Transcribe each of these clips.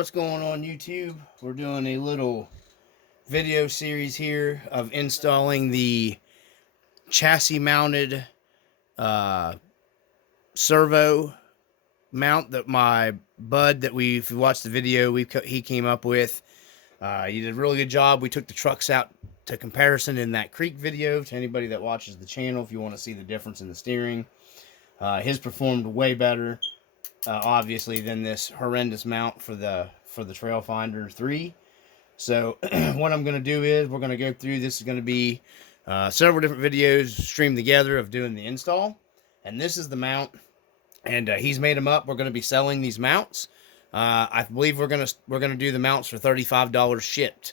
what's going on YouTube? We're doing a little video series here of installing the chassis mounted servo mount that my bud that if you watched the video he came up with. He did a really good job. We took the trucks out to comparison in that Creek video. To anybody that watches the channel, if you want to see the difference in the steering, his performed way better. Obviously, than this horrendous mount for the Trailfinder 3. So what I'm going to do is we're going to go through. This is going to be several different videos streamed together of doing the install. And this is the mount, and he's made them up. We're going to be selling these mounts. I believe we're going to do the mounts for $35 shipped.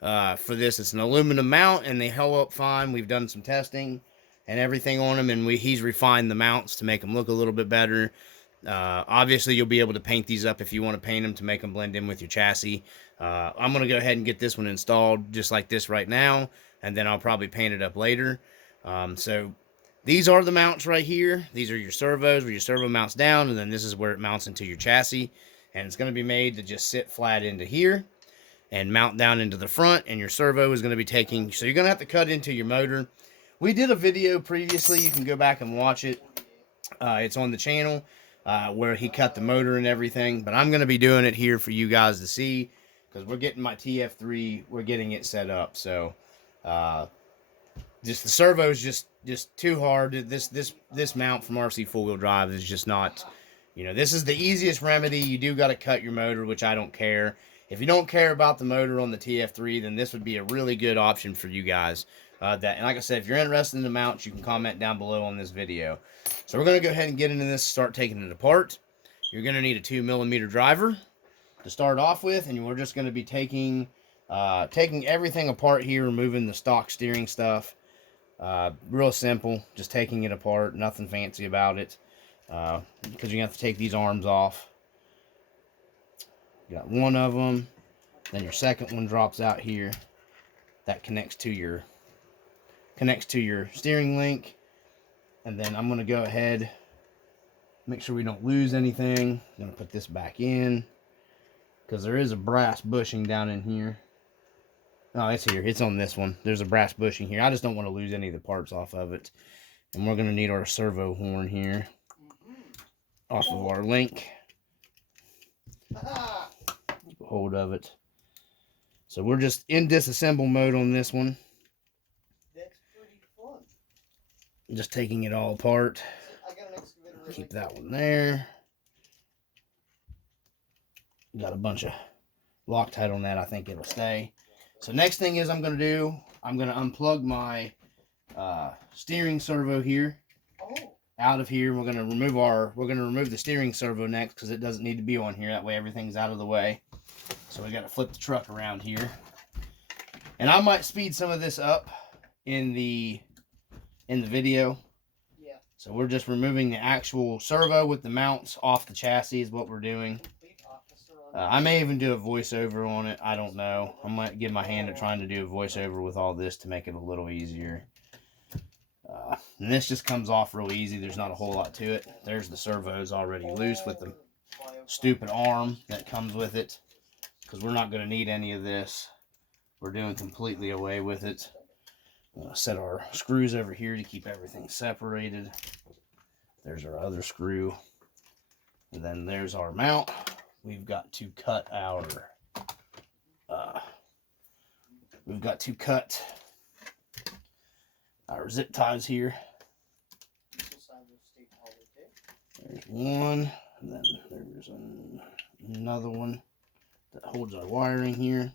For this, it's an aluminum mount, and they held up fine. We've done some testing and everything on them, and he's refined the mounts to make them look a little bit better. Obviously, you'll be able to paint these up if you want to paint them to make them blend in with your chassis. I'm going to go ahead and get this one installed just like this right now, and then I'll probably paint it up later. So these are the mounts right here. These are your servos where your servo mounts down, and then this is where it mounts into your chassis. And it's going to be made to just sit flat into here and mount down into the front, and your servo is going to be taking, so you're going to have to cut into your motor. We did a video previously. You can go back and watch it. It's on the channel. Where he cut the motor and everything, but I'm going to be doing it here for you guys to see, because we're getting my Tf3, we're getting it set up. So just the servo is just too hard. This mount from Rc4wd Drive is just not, this is the easiest remedy. You do got to cut your motor, which I don't care. If you don't care about the motor on the Tf3, then this would be a really good option for you guys. And like I said, if you're interested in the mounts, you can comment down below on this video. So we're going to go ahead and get into this, start taking it apart. You're going to need a 2mm driver to start off with, and we're just going to be taking everything apart here, removing the stock steering stuff. Real simple, just taking it apart, nothing fancy about it, because you have to take these arms off. You got one of them, then your second one drops out here. That connects to your steering link. And then I'm going to go ahead, make sure we don't lose anything. I'm going to put this back in, because there is a brass bushing down in here. Oh, it's here. It's on this one. There's a brass bushing here. I just don't want to lose any of the parts off of it. And we're going to need our servo horn here off of our link. Hold of it. So we're just in disassemble mode on this one. Just taking it all apart. Keep that one there. Got a bunch of Loctite on that. I think it'll stay. So next thing is I'm going to unplug my steering servo here out of here. We're going to remove the steering servo next, because it doesn't need to be on here. That way everything's out of the way. So we got to flip the truck around here. And I might speed some of this up in the video. Yeah. So we're just removing the actual servo with the mounts off the chassis is what we're doing. I may even do a voiceover on it. I don't know. I might give my hand at trying to do a voiceover with all this to make it a little easier. And this just comes off real easy. There's not a whole lot to it. There's the servos already loose with the stupid arm that comes with it, because we're not going to need any of this. We're doing completely away with it. Set our screws over here to keep everything separated. There's our other screw. And then there's our mount. We've got to cut our zip ties here. There's one, and then there's another one that holds our wiring here.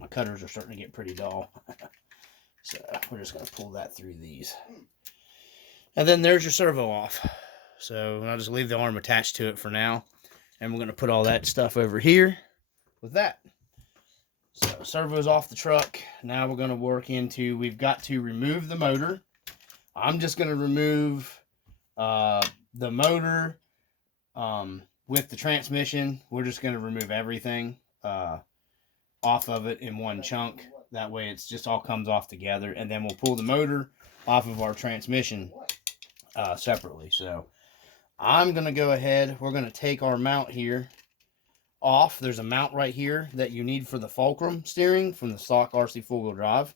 My cutters are starting to get pretty dull. So we're just going to pull that through these. And then there's your servo off. So I'll just leave the arm attached to it for now. And we're going to put all that stuff over here with that. So servo's off the truck. Now we're going to work into, we've got to remove the motor. I'm just going to remove the motor with the transmission. We're just going to remove everything off of it in one chunk. That way it's just all comes off together, and then we'll pull the motor off of our transmission separately. So I'm going to go ahead. We're going to take our mount here off. There's a mount right here that you need for the fulcrum steering from the stock Rc4wd drive.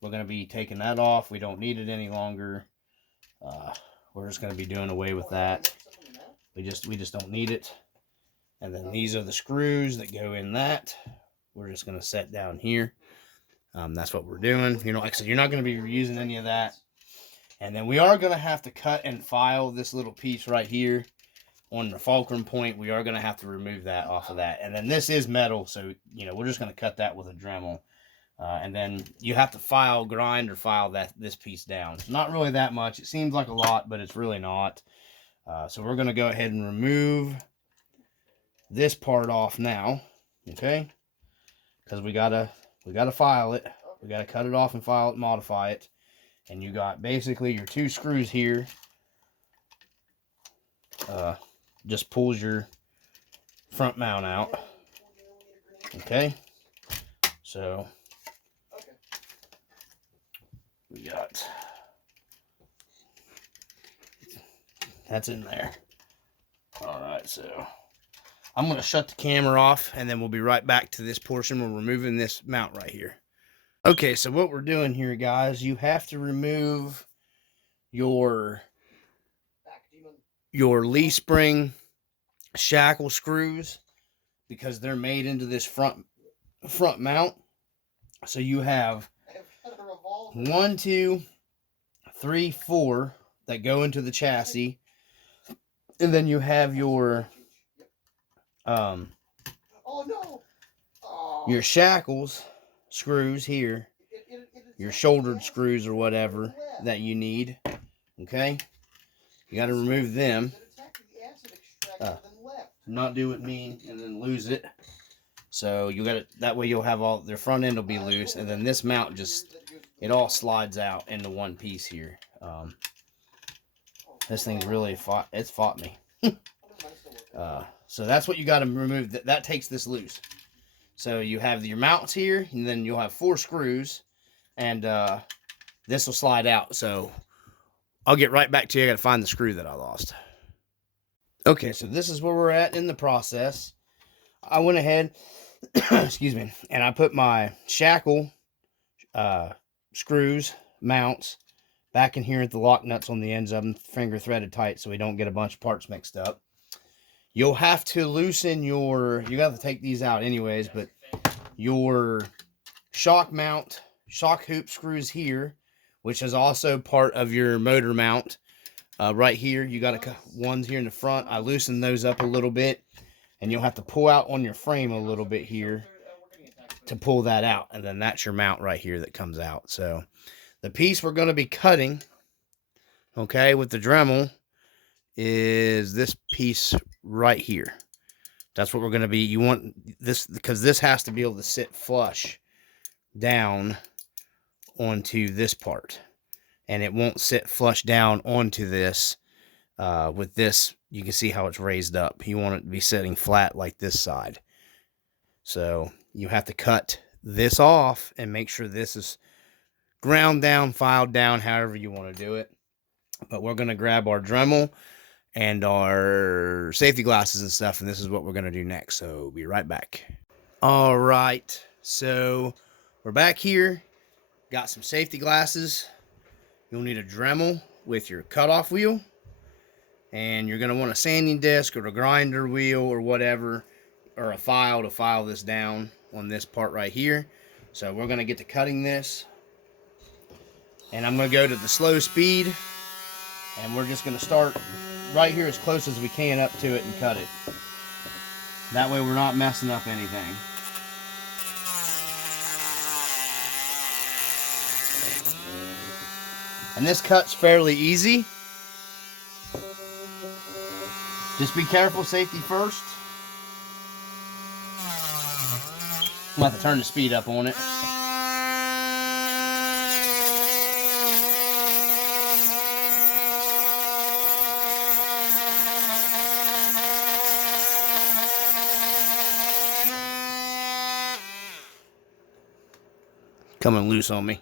We're going to be taking that off. We don't need it any longer. We're just going to be doing away with that. We just don't need it. And then these are the screws that go in that. We're just going to set down here. That's what we're doing. You know, like I said, you're not going to be reusing any of that. And then we are going to have to cut and file this little piece right here on the fulcrum point. We are going to have to remove that off of that. And then this is metal, so, you know, we're just going to cut that with a Dremel. And then you have to grind or file this piece down. It's not really that much. It seems like a lot, but it's really not. So we're going to go ahead and remove this part off now, okay? Because we gotta file it. We gotta cut it off and file it, modify it. And you got basically your 2 screws here. Just pulls your front mount out. Okay, so we got that's in there. All right, so I'm going to shut the camera off, and then we'll be right back to this portion. We're removing this mount right here. Okay, so what we're doing here, guys, you have to remove your leaf spring shackle screws because they're made into this front mount. So you have 1, 2, 3, 4 that go into the chassis, and then you have your your shackles screws here, your shouldered screws or whatever that you need. Okay, you got to remove them. Not do it mean and then lose it. So you got it that way. You'll have all their front end will be loose, and then this mount it all slides out into one piece here. This thing's really fought me. So that's what you got to remove. That takes this loose. So you have your mounts here, and then you'll have 4 screws, and this will slide out. So I'll get right back to you. I got to find the screw that I lost. Okay, so this is where we're at in the process. I went ahead, excuse me, and I put my shackle screws, mounts, back in here at the lock nuts on the ends of them, finger threaded tight so we don't get a bunch of parts mixed up. You'll have to loosen you got to take these out anyways, but your shock hoop screws here, which is also part of your motor mount. Right here, you got ones here in the front. I loosened those up a little bit, and you'll have to pull out on your frame a little bit here to pull that out, and then that's your mount right here that comes out. So the piece we're going to be cutting, okay, with the Dremel is this piece right here. That's what we're going to be, you want this, because this has to be able to sit flush down onto this part. And it won't sit flush down onto this. With this, you can see how it's raised up. You want it to be sitting flat like this side. So you have to cut this off and make sure this is ground down, filed down, however you want to do it. But we're going to grab our Dremel and our safety glasses and stuff, and this is what we're going to do next. So be right back. All right, so we're back here. Got some safety glasses. You'll need a Dremel with your cutoff wheel, and you're going to want a sanding disc or a grinder wheel or whatever, or a file to file this down on this part right here. So we're going to get to cutting this, and I'm going to go to the slow speed, and we're just going to start right here as close as we can up to it and cut it. That way we're not messing up anything. And this cut's fairly easy. Just be careful, safety first. I'm going to have to turn the speed up on it. Coming loose on me.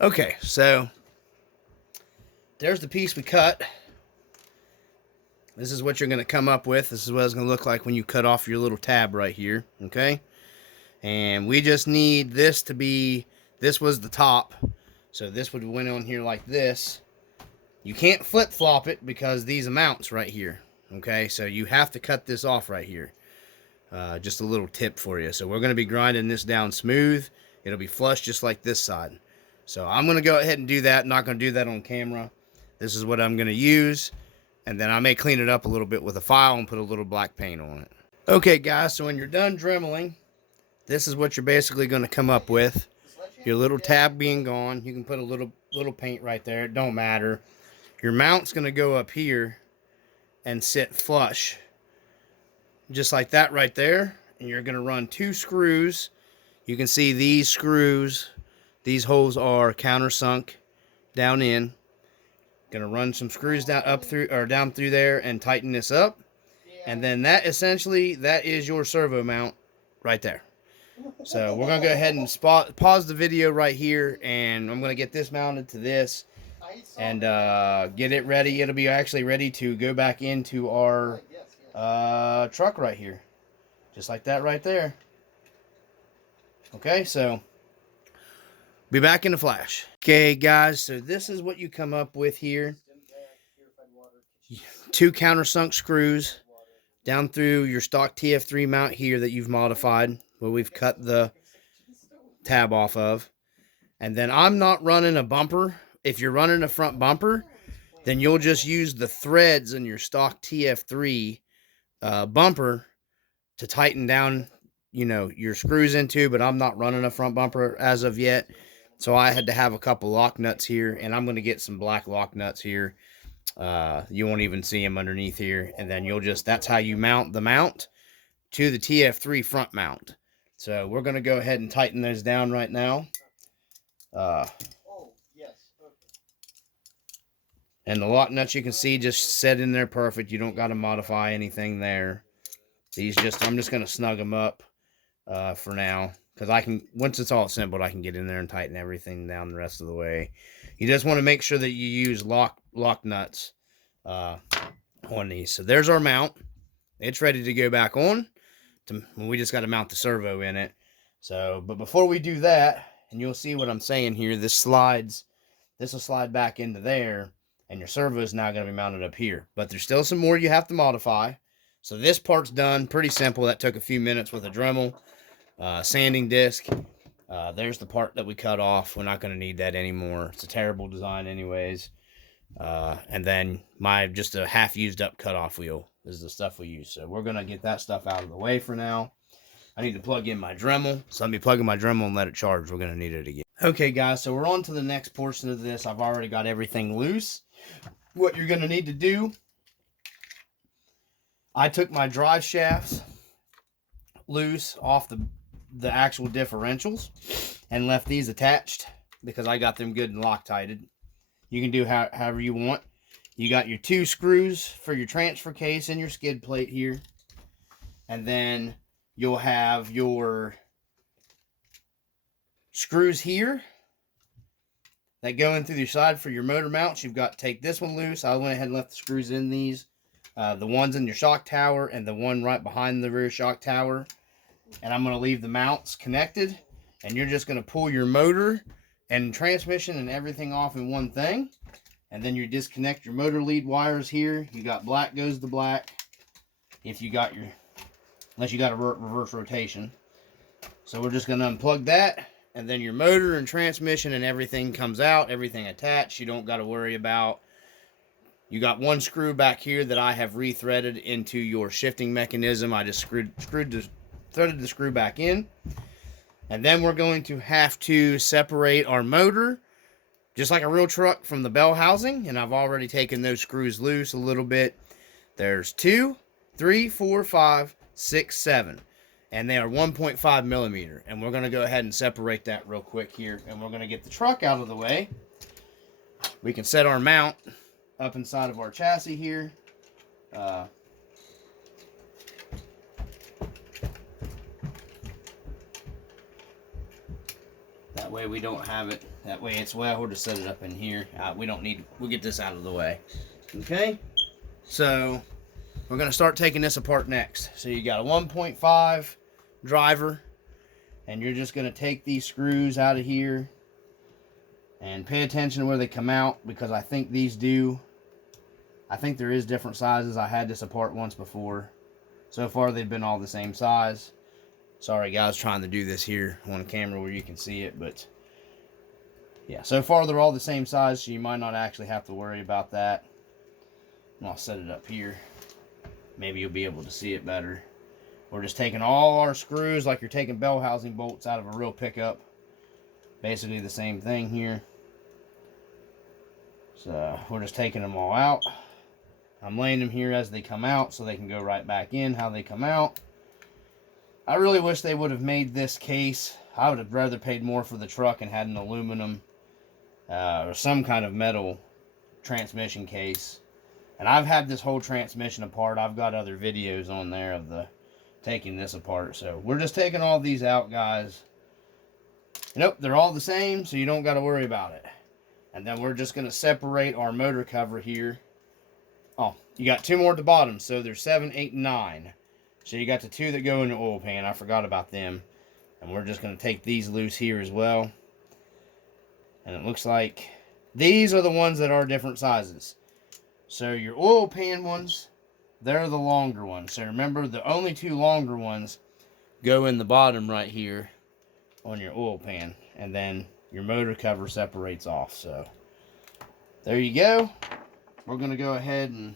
Okay, so there's the piece we cut. This is what you're going to come up with. This is what it's going to look like when you cut off your little tab right here, okay? And we just need this to be, this was the top, so this would have went on here like this. You can't flip-flop it because these mounts right here, okay? So you have to cut this off right here. Just a little tip for you. So we're going to be grinding this down smooth. It'll be flush just like this side. So I'm going to go ahead and do that. I'm not going to do that on camera. This is what I'm going to use. And then I may clean it up a little bit with a file and put a little black paint on it. Okay, guys, so when you're done dremeling, this is what you're basically going to come up with. Your little tab being gone. You can put a little paint right there. It don't matter. Your mount's going to go up here and sit flush. Just like that right there. And you're going to run 2 screws. You can see these screws. These holes are countersunk down in. Gonna run some screws down through there and tighten this up, and then that essentially that is your servo mount right there. So we're gonna go ahead and pause the video right here, and I'm gonna get this mounted to this and get it ready. It'll be actually ready to go back into our truck right here, just like that right there. Okay, so be back in a flash. Okay, guys, so this is what you come up with here. 2 countersunk screws down through your stock Tf3 mount here that you've modified, where we've cut the tab off of. And then I'm not running a bumper. If you're running a front bumper, then you'll just use the threads in your stock Tf3 bumper to tighten down, you know, your screws into, but I'm not running a front bumper as of yet. So I had to have a couple lock nuts here, and I'm going to get some black lock nuts here. You won't even see them underneath here. And then you'll just, that's how you mount the mount to the Tf3 front mount. So we're going to go ahead and tighten those down right now. And the lock nuts you can see just set in there perfect. You don't got to modify anything there. These just, I'm just going to snug them up for now. Because I can, once it's all assembled, I can get in there and tighten everything down the rest of the way. You just want to make sure that you use lock nuts on these. So there's our mount. It's ready to go back on. We just got to mount the servo in it. So, but before we do that, and you'll see what I'm saying here, this will slide back into there, and your servo is now going to be mounted up here. But there's still some more you have to modify. So this part's done. Pretty simple. That took a few minutes with a Dremel. Sanding disc. There's the part that we cut off. We're not going to need that anymore. It's a terrible design anyways. And then just a half used up cutoff wheel is the stuff we use. So we're going to get that stuff out of the way for now. I need to plug in my Dremel. So let me plug in my Dremel and let it charge. We're going to need it again. Okay, guys, so we're on to the next portion of this. I've already got everything loose. What you're going to need to do, I took my drive shafts loose off the actual differentials and left these attached because I got them good and Loctited. You can do however you want. You got your 2 screws for your transfer case and your skid plate here. And then you'll have your screws here that go in through your side for your motor mounts. You've got to take this one loose. I went ahead and left the screws in these. The ones in your shock tower and the one right behind the rear shock tower. And I'm going to leave the mounts connected. And you're just going to pull your motor and transmission and everything off in one thing. And then you disconnect your motor lead wires here. You got black goes to black. If you got your, unless you got a reverse rotation. So we're just going to unplug that. And then your motor and transmission and everything comes out. Everything attached. You don't got to worry about. You got one screw back here that I have re-threaded into your shifting mechanism. I just threaded the screw back in. And then we're going to have to separate our motor, just like a real truck, from the bell housing. And I've already taken those screws loose a little bit. There's 2, 3, 4, 5, 6, 7. and they are 1.5 millimeter. And we're going to go ahead and separate that real quick here, and we're going to get the truck out of the way. We can set our mount up inside of our chassis here. That way we don't have it. That way it's well. We'll just set it up in here. We don't need. We'll get this out of the way. Okay. So we're gonna start taking this apart next. So you got a 1.5 driver, and you're just gonna take these screws out of here, and pay attention to where they come out, because I think these do. I think there is different sizes. I had this apart once before. So far they've been all the same size. Sorry guys, trying to do this here on camera where you can see it, but yeah, so far they're all the same size, so you might not actually have to worry about that. And I'll set it up here. Maybe you'll be able to see it better. We're just taking all our screws like you're taking bell housing bolts out of a real pickup. Basically the same thing here. So we're just taking them all out. I'm laying them here as they come out so they can go right back in how they come out. I really wish they would have made this case. I would have rather paid more for the truck and had an aluminum or some kind of metal transmission case. And I've had this whole transmission apart. I've got other videos on there of the taking this apart. So we're just taking all these out, guys. Nope, they're all the same, so you don't got to worry about it. And then we're just going to separate our motor cover here. Oh, you got two more at the bottom, so there's 7, 8, and 9. So you got the two that go in the oil pan. I forgot about them. And we're just going to take these loose here as well. And it looks like these are the ones that are different sizes. So your oil pan ones, they're the longer ones. So remember, the only two longer ones go in the bottom right here on your oil pan. And then your motor cover separates off. So there you go. We're going to go ahead and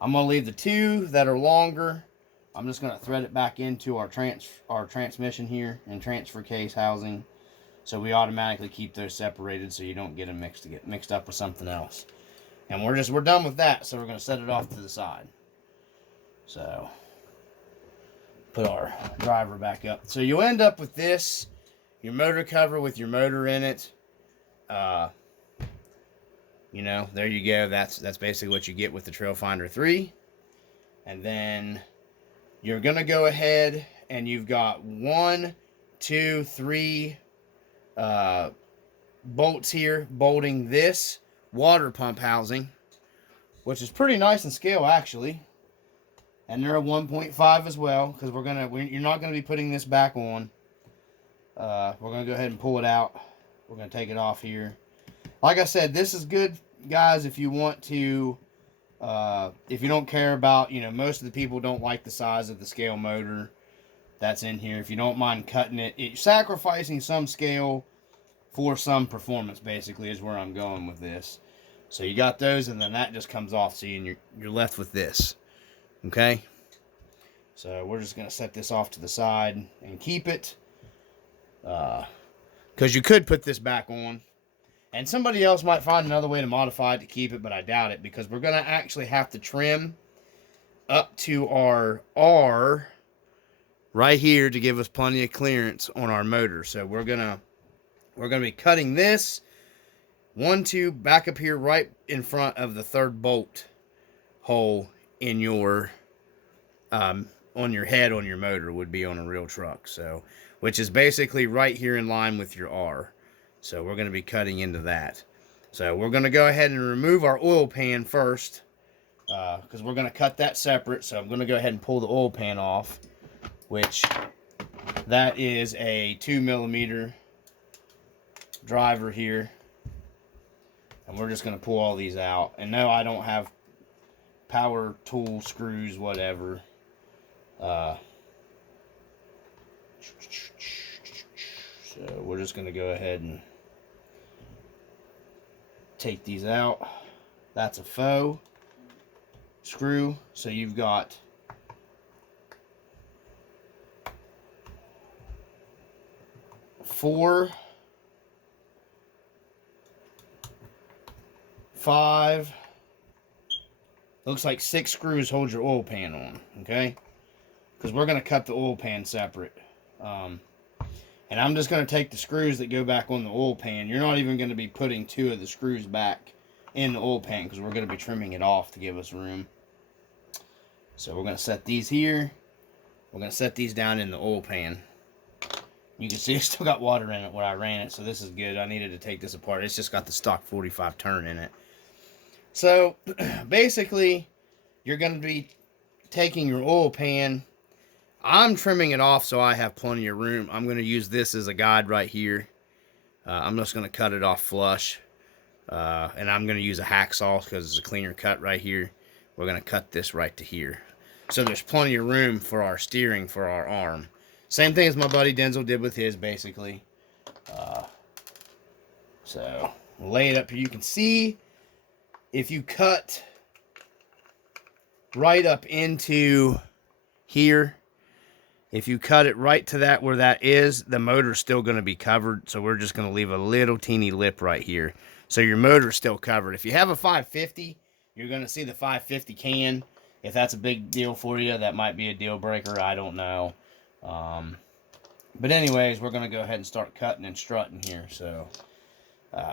I'm going to leave the two that are longer. I'm just going to thread it back into our transmission here and transfer case housing. So we automatically keep those separated so you don't get them mixed up with something else. And we're done with that. So we're going to set it off to the side. So put our driver back up. So you end up with this, your motor cover with your motor in it. You know, there you go. That's basically what you get with the Trailfinder 3. And then you're going to go ahead and you've got 1, 2, 3 bolts here bolting this water pump housing, which is pretty nice in scale actually. And they're a 1.5 as well, because you're not going to be putting this back on. We're going to go ahead and pull it out. We're going to take it off here. Like I said, this is good, guys, if you want to, if you don't care about, you know, most of the people don't like the size of the scale motor that's in here. If you don't mind cutting it, sacrificing some scale for some performance, basically, is where I'm going with this. So you got those, and then that just comes off, so you're left with this. Okay? So we're just going to set this off to the side and keep it. Because you could put this back on. And somebody else might find another way to modify it to keep it, but I doubt it, because we're going to actually have to trim up to our R right here to give us plenty of clearance on our motor. So we're going to be cutting this 1, 2 back up here right in front of the third bolt hole in your on your head on your motor would be on a real truck. So which is basically right here in line with your R. So we're going to be cutting into that. So we're going to go ahead and remove our oil pan first, because we're going to cut that separate. So I'm going to go ahead and pull the oil pan off, which that is a 2mm driver here. And we're just going to pull all these out. And no, I don't have power tool screws, whatever. So we're just going to go ahead and take these out. That's a faux screw. So you've got four, 5, looks like 6 screws hold your oil pan on, okay? because we're going to cut the oil pan separate. And I'm just going to take the screws that go back on the oil pan. You're not even going to be putting 2 of the screws back in the oil pan because we're going to be trimming it off to give us room. So we're going to set these here. We're going to set these down in the oil pan. You can see it's still got water in it where I ran it, so this is good. I needed to take this apart. It's just got the stock 45 turn in it. So basically, you're going to be taking your oil pan. I'm trimming it off so I have plenty of room. I'm going to use this as a guide right here. I'm just going to cut it off flush. And I'm going to use a hacksaw because it's a cleaner cut right here. We're going to cut this right to here. So there's plenty of room for our steering for our arm. Same thing as my buddy Denzel did with his, basically. So we'll lay it up here. You can see if you cut right up into here, if you cut it right to that where that is, the motor's still going to be covered. So we're just going to leave a little teeny lip right here. So your motor's still covered. If you have a 550, you're going to see the 550 can. If that's a big deal for you, that might be a deal breaker. I don't know. But anyways, we're going to go ahead and start cutting and strutting here. So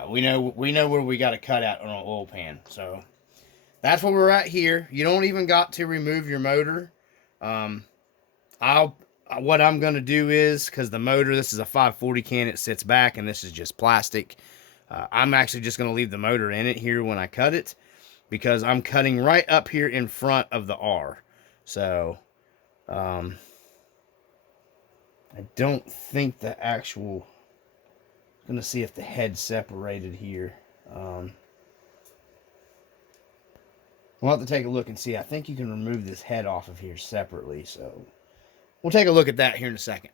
we know where we got to cut out on an oil pan. So that's where we're at here. You don't even got to remove your motor. What I'm going to do is, because the motor, this is a 540 can, it sits back, and this is just plastic. I'm actually just going to leave the motor in it here when I cut it, because I'm cutting right up here in front of the R. So, I don't think the actual, I'm going to see if the head's separated here. We'll have to take a look and see. I think you can remove this head off of here separately, so we'll take a look at that here in a second.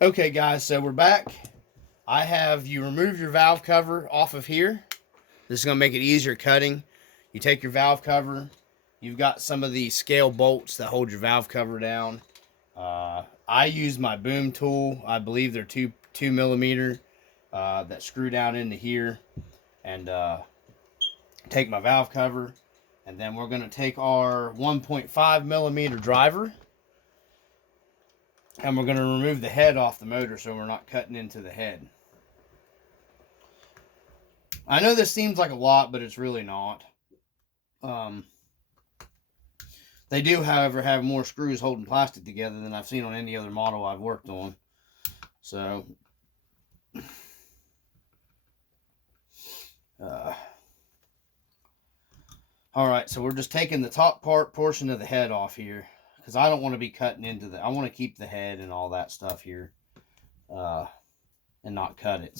Okay, guys, so we're back. I have you remove your valve cover off of here. This is going to make it easier cutting. You take your valve cover. You've got some of the scale bolts that hold your valve cover down. I use my boom tool. I believe they're 2 millimeter that screw down into here. And take my valve cover. And then we're going to take our 1.5 millimeter driver. And we're going to remove the head off the motor so we're not cutting into the head. I know this seems like a lot, but it's really not. They do, however, have more screws holding plastic together than I've seen on any other model I've worked on. So, alright, so we're just taking the top portion of the head off here. Because I don't want to be cutting into I want to keep the head and all that stuff here. And not cut it,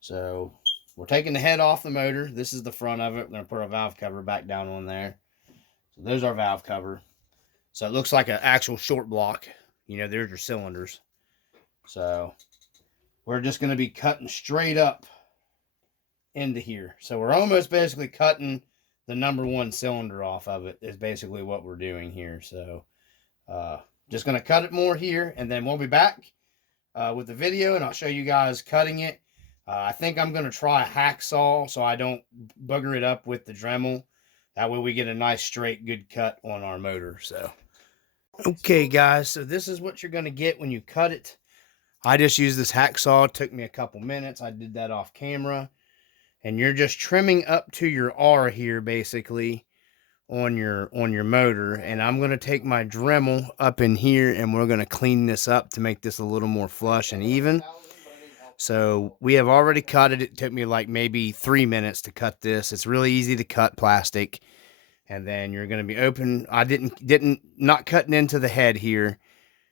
So we're taking the head off the motor. This is the front of it. We're going to put our valve cover back down on there. So there's our valve cover. So it looks like an actual short block. You know, there's your cylinders. So we're just going to be cutting straight up into here. So we're almost basically cutting the number 1 cylinder off of it is basically what we're doing here. So just going to cut it more here, and then we'll be back with the video, and I'll show you guys cutting it. I think I'm going to try a hacksaw so I don't booger it up with the Dremel. That way we get a nice straight good cut on our motor. So, okay guys, so this is what you're going to get when you cut it. I just used this hacksaw. It took me a couple minutes. I did that off camera. And you're just trimming up to your R here basically on your motor. And I'm going to take my Dremel up in here and we're going to clean this up to make this a little more flush and even. So we have already cut it. It took me like maybe 3 minutes to cut this. It's really easy to cut plastic. And then you're going to be open. I not cutting into the head here.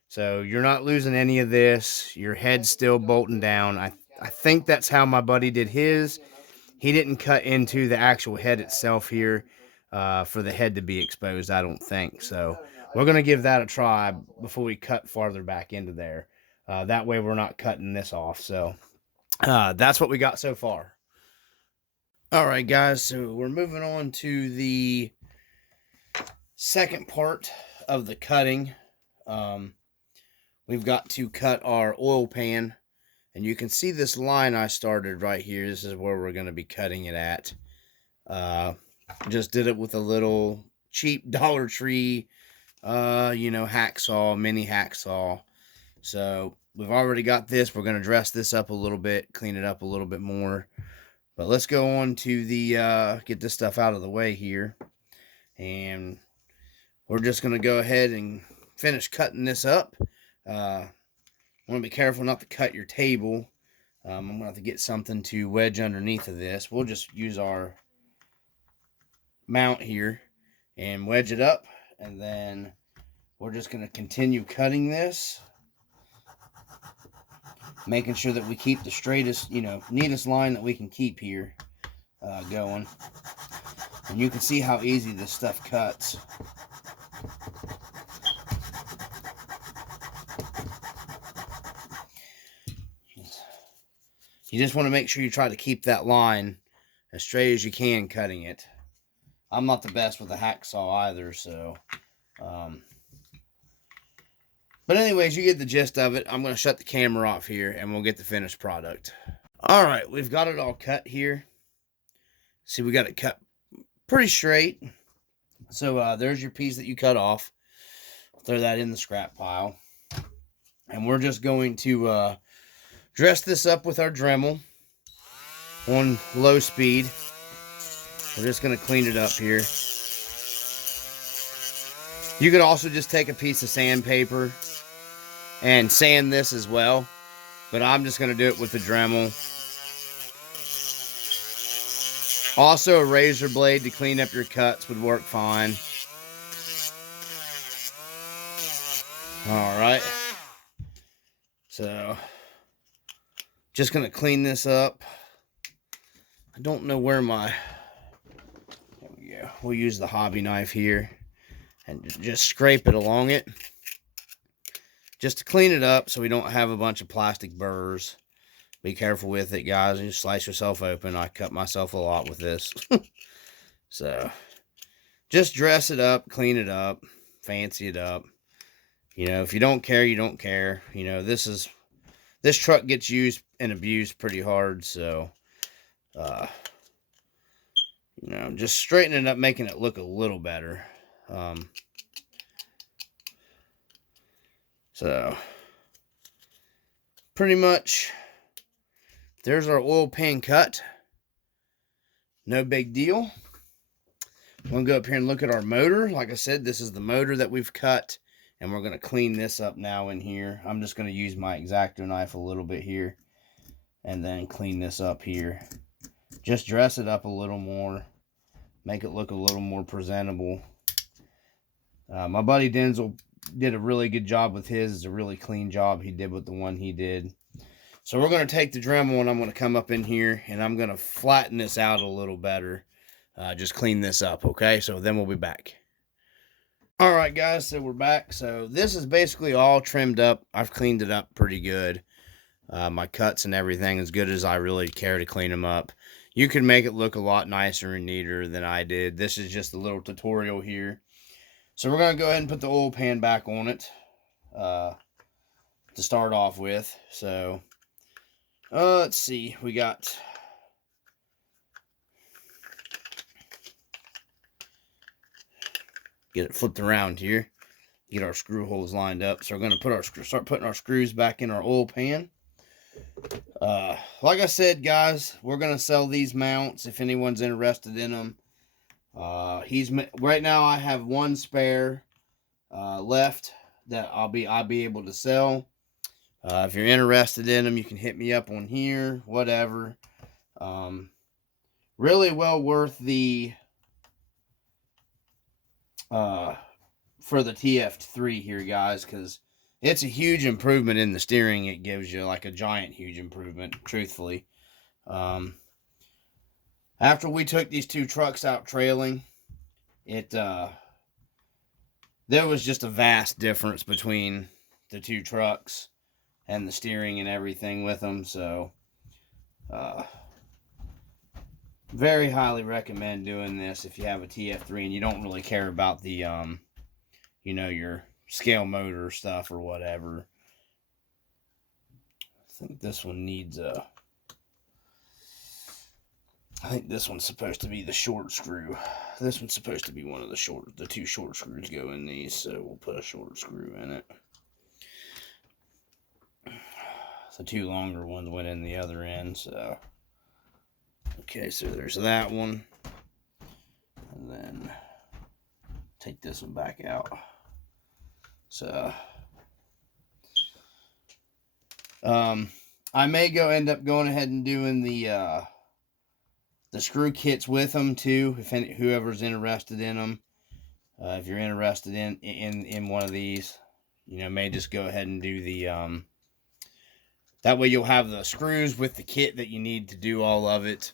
So you're not losing any of this. Your head's still bolting down. I think that's how my buddy did his. He didn't cut into the actual head itself here for the head to be exposed, I don't think. So we're going to give that a try before we cut farther back into there. That way we're not cutting this off. So that's what we got so far. All right, guys. So we're moving on to the second part of the cutting. We've got to cut our oil pan. And you can see this line I started right here. This is where we're going to be cutting it at. Just did it with a little cheap Dollar Tree, hacksaw, mini hacksaw. So we've already got this. We're going to dress this up a little bit, clean it up a little bit more. But let's go on to the, get this stuff out of the way here. And we're just going to go ahead and finish cutting this up. Want to be careful not to cut your table. I'm going to have to get something to wedge underneath of this. We'll just use our mount here and wedge it up. And then we're just going to continue cutting this, making sure that we keep the straightest, neatest line that we can keep here going. And you can see how easy this stuff cuts. You just want to make sure you try to keep that line as straight as you can cutting it. I'm not the best with a hacksaw either, so. But anyways, you get the gist of it. I'm going to shut the camera off here, and we'll get the finished product. All right, we've got it all cut here. See, we got it cut pretty straight. So there's your piece that you cut off. Throw that in the scrap pile. And we're just going to dress this up with our Dremel on low speed. We're just going to clean it up here. You could also just take a piece of sandpaper and sand this as well, but I'm just going to do it with the Dremel. Also, a razor blade to clean up your cuts would work fine. Alright. So, just going to clean this up. I don't know where my... There we go. We'll use the hobby knife here and just scrape it along it. Just to clean it up so we don't have a bunch of plastic burrs. Be careful with it, guys. You slice yourself open. I cut myself a lot with this. So, just dress it up, clean it up, fancy it up. If you don't care, you don't care. This truck gets used and abused pretty hard, so just straightening it up, making it look a little better. So pretty much there's our oil pan cut. No big deal. I'm going to go up here and look at our motor. Like I said, this is the motor that we've cut. And we're going to clean this up now in here. I'm just going to use my X-Acto knife a little bit here. And then clean this up here. Just dress it up a little more. Make it look a little more presentable. My buddy Denzel did a really good job with his. It's a really clean job he did with the one he did. So we're going to take the Dremel and I'm going to come up in here. And I'm going to flatten this out a little better. Just clean this up, okay? So then we'll be back. Alright guys, so we're back. So this is basically all trimmed up. I've cleaned it up pretty good. My cuts and everything as good as I really care to clean them up. You can make it look a lot nicer and neater than I did. This is just a little tutorial here. So we're going to go ahead and put the oil pan back on it to start off with. So let's see, we got... Get it flipped around here. Get our screw holes lined up. So we're going to start putting our screws back in our oil pan. Like I said, guys, we're going to sell these mounts if anyone's interested in them. Right now I have one spare left that I'll be able to sell. If you're interested in them, you can hit me up on here, whatever. Really well worth the for the Tf3 here, guys, because it's a huge improvement in the steering. It gives you like a giant huge improvement, truthfully. After we took these two trucks out trailing, there was just a vast difference between the two trucks and the steering and everything with them. So very highly recommend doing this if you have a Tf3 and you don't really care about the your scale motor stuff or whatever. I think this one needs a... I think this one's supposed to be the short screw. This one's supposed to be one of the two short screws go in these, so we'll put a short screw in it. The two longer ones went in the other end, so. Okay, so there's that one. And then take this one back out. So, I may end up going ahead and doing the screw kits with them too, if whoever's interested in them. If you're interested in one of these, you know, may just go ahead and do the that way you'll have the screws with the kit that you need to do all of it.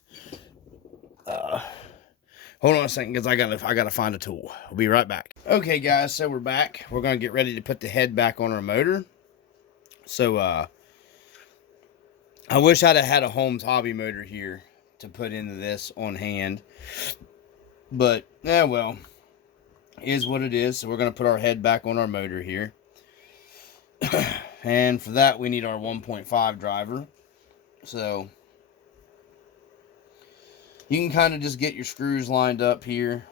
Hold on a second, because I gotta find a tool. I'll be right back. Okay, guys, so we're back. We're gonna get ready to put the head back on our motor. So I wish I'd have had a Holmes hobby motor here to put into this on hand, but well, is what it is. So we're gonna put our head back on our motor here. And for that, we need our 1.5 driver. So you can kind of just get your screws lined up here.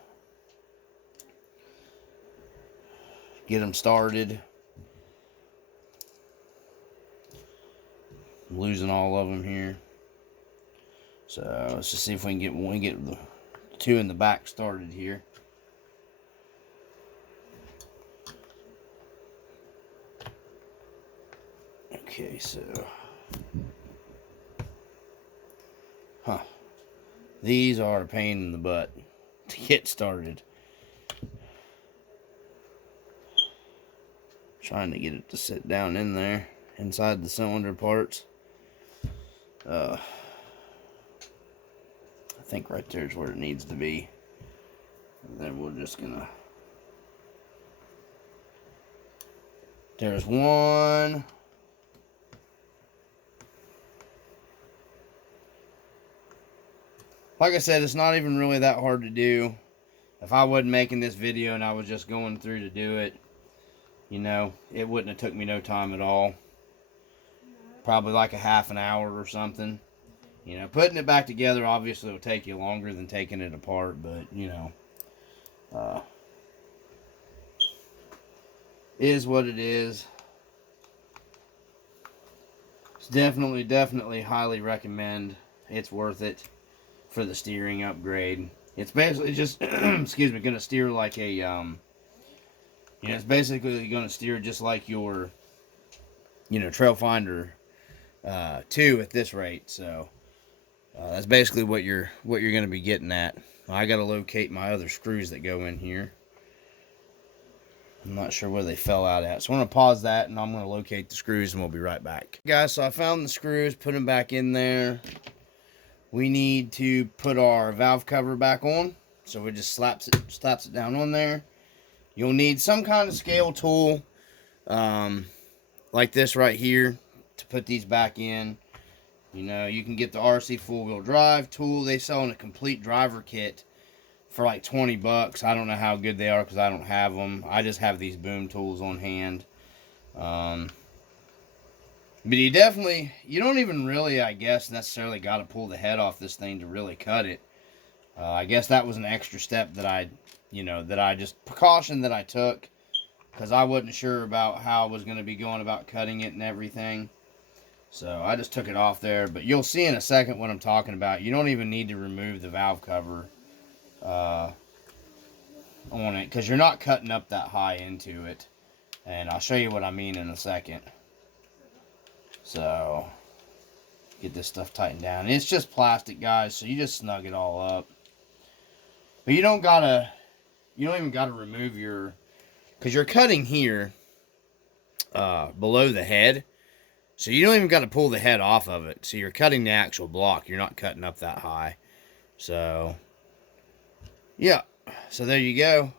Get them started. I'm losing all of them here. So let's just see if we can get the two in the back started here. Okay, so, these are a pain in the butt to get started. Trying to get it to sit down in there, inside the cylinder parts. I think right there is where it needs to be. And then we're just gonna, there's one. Like I said, it's not even really that hard to do. If I wasn't making this video and I was just going through to do it, you know, it wouldn't have took me no time at all. Probably like a half an hour or something. You know, putting it back together obviously will take you longer than taking it apart, but, you know, is what it is. It's definitely highly recommend. It's worth it for the steering upgrade. It's basically just, excuse me, gonna steer like a, you know, it's basically gonna steer just like your, you know, Trailfinder 2 at this rate. So that's basically what you're gonna be getting at. I gotta locate my other screws that go in here. I'm not sure where they fell out at, so I'm gonna pause that and I'm gonna locate the screws and we'll be right back. Guys, so I found the screws, put them back in there. We need to put our valve cover back on, so we just slaps it down on there. You'll need some kind of scale tool, like this right here, to put these back in. You know, you can get the Rc4wd tool. They sell in a complete driver kit for like 20 bucks. I don't know how good they are because I don't have them. I just have these boom tools on hand. But you don't even really, I guess, necessarily got to pull the head off this thing to really cut it. I guess that was an extra step that precaution that I took, because I wasn't sure about how I was going to be going about cutting it and everything. So I just took it off there. But you'll see in a second what I'm talking about. You don't even need to remove the valve cover on it, because you're not cutting up that high into it. And I'll show you what I mean in a second. So, get this stuff tightened down. And it's just plastic, guys, so you just snug it all up. But you don't even gotta remove your, because you're cutting here below the head. So you don't even gotta pull the head off of it. So you're cutting the actual block. You're not cutting up that high. So, yeah. So there you go.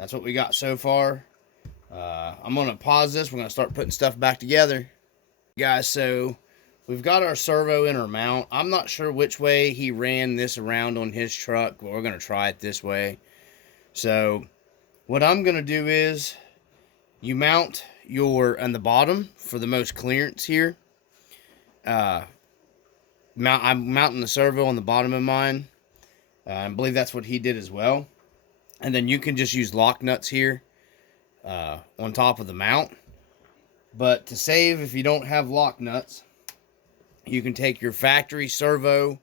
That's what we got so far. I'm gonna pause this. We're gonna start putting stuff back together. Guys, so we've got our servo inner mount. I'm not sure which way he ran this around on his truck, but we're going to try it this way. So what I'm going to do is you mount on the bottom for the most clearance here. I'm mounting the servo on the bottom of mine. I believe that's what he did as well. And then you can just use lock nuts here on top of the mount. But to save, if you don't have lock nuts, you can take your factory servo,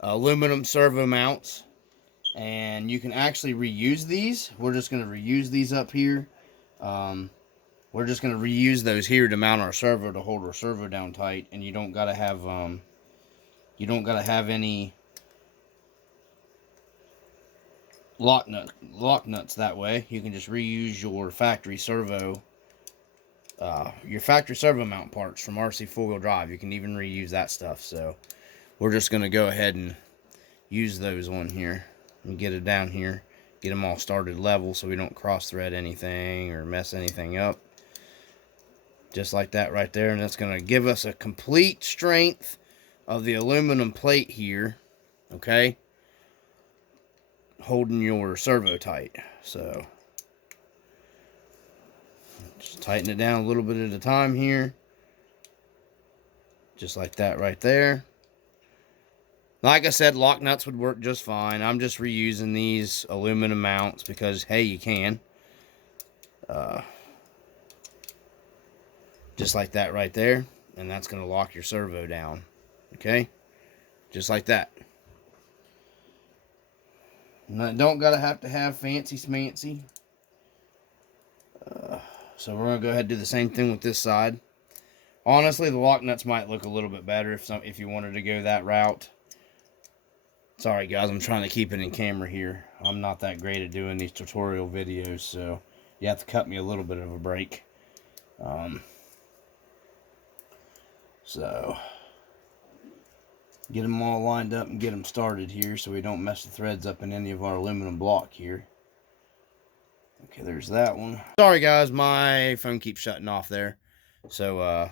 aluminum servo mounts, and you can actually reuse these. We're just going to reuse these up here. We're just going to reuse those here to mount our servo, to hold our servo down tight, and you don't got to have any lock nuts that way. You can just reuse your factory servo mount parts from Rc4wd Drive. You can even reuse that stuff. So we're just going to go ahead and use those on here and get it down here, get them all started level so we don't cross thread anything or mess anything up. Just like that right there. And that's going to give us a complete strength of the aluminum plate here, okay, holding your servo tight. So just tighten it down a little bit at a time here, just like that right there. Like I said, lock nuts would work just fine. I'm just reusing these aluminum mounts because, hey, you can. Just like that right there. And that's going to lock your servo down. Okay? Just like that. Now, don't got to have fancy smancy. So we're going to go ahead and do the same thing with this side. Honestly, the lock nuts might look a little bit better if you wanted to go that route. Sorry guys, I'm trying to keep it in camera here. I'm not that great at doing these tutorial videos, so you have to cut me a little bit of a break. So get them all lined up and get them started here so we don't mess the threads up in any of our aluminum block here. Okay, there's that one. Sorry guys, my phone keeps shutting off there. So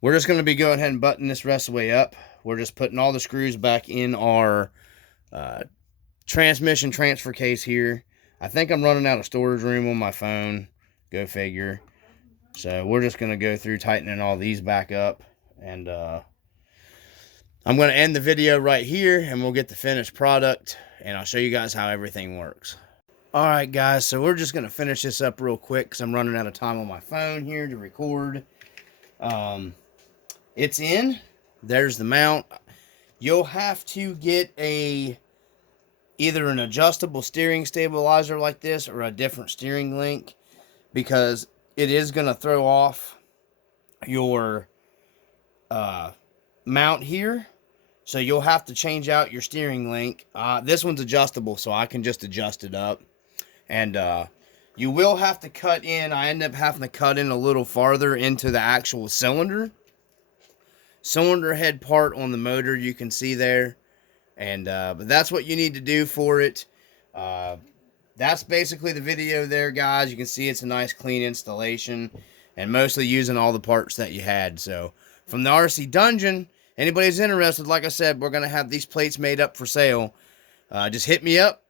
we're just going to be going ahead and button this rest of the way up. We're just putting all the screws back in our transmission transfer case here. I think I'm running out of storage room on my phone. Go figure. So we're just going to go through tightening all these back up. And I'm going to end the video right here, and we'll get the finished product. And I'll show you guys how everything works. Alright guys, so we're just going to finish this up real quick because I'm running out of time on my phone here to record. It's in. There's the mount. You'll have to get either an adjustable steering stabilizer like this or a different steering link, because it is going to throw off your mount here. So you'll have to change out your steering link. This one's adjustable, so I can just adjust it up. And you will have to cut in. I end up having to cut in a little farther into the actual cylinder head part on the motor, you can see there. And but that's what you need to do for it. That's basically the video there, guys. You can see it's a nice clean installation and mostly using all the parts that you had. So from the RC Dungeon, anybody's interested, like I said, we're going to have these plates made up for sale. Just hit me up.